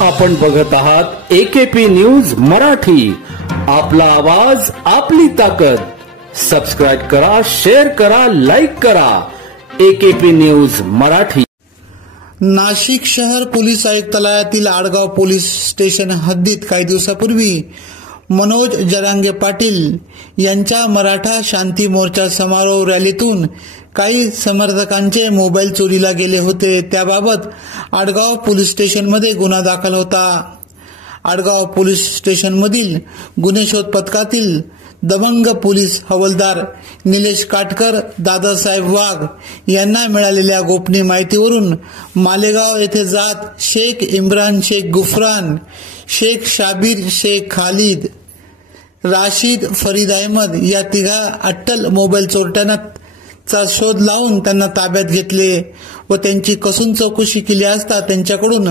आपण बघत आहात एकेपी न्यूज मराठी। आपला आवाज आपली ताकद। सबस्क्राइब करा, शेअर करा, लाईक करा। AKP news Marathi. नाशिक शहर पोलीस आयुक्तालयातील आडगाव पोलीस स्टेशन हद्दीत काही दिवसापूर्वी मनोज जरांगे पाटील यांच्या मराठा शांती मोर्चा समारोह रॅलीतून काही समर्थकांचे मोबाईल चोरीला गेले होते। त्याबाबत आडगाव पोलीस स्टेशनमध्ये गुन्हा दाखल होता। आडगाव पोलीस स्टेशनमधील गुन्हे शोध पथकातील दबंग पोलीस हवालदार निलेश काटकर, दादासाहेब वाघ यांना मिळालेल्या गोपनीय माहितीवरून मालेगाव येथे जात शेख इम्रान शेख गुफरान, शेख शाबीर शेख खालिद, राशिद फरीद अहमद या तिघा अट्टल मोबाईल चोरट्यांचा शोध लावून त्यांना ताब्यात घेतले व त्यांची कसून चौकशी केली असता त्यांच्याकडून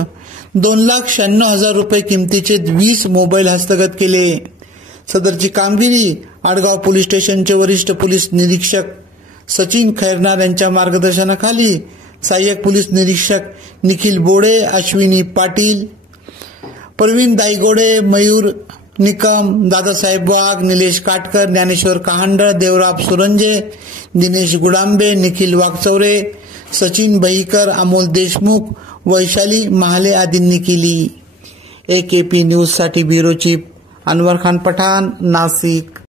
2,96,000 रुपये किमतीचे 20 मोबाईल हस्तगत केले। सदरची कामगिरी आडगाव पोलीस स्टेशनचे वरिष्ठ पोलीस निरीक्षक सचिन खैरनार यांच्या मार्गदर्शनाखाली सहाय्यक पोलीस निरीक्षक निखिल बोडे, अश्विनी पाटील, प्रवीण दाईगोडे, मयूर निकम, दादासाहेब वाघ, निलेश काटकर, ज्ञानेश्वर कहांडळ, देवराब सुरंजे, दिनेश गुडांबे, निखिल वाघचौरे, सचिन बहीकर, अमोल देशमुख, वैशाली महाले आदींनी केली। एकेपी न्यूज साठी ब्युरो चीफ अनवर खान पठाण, नाशिक।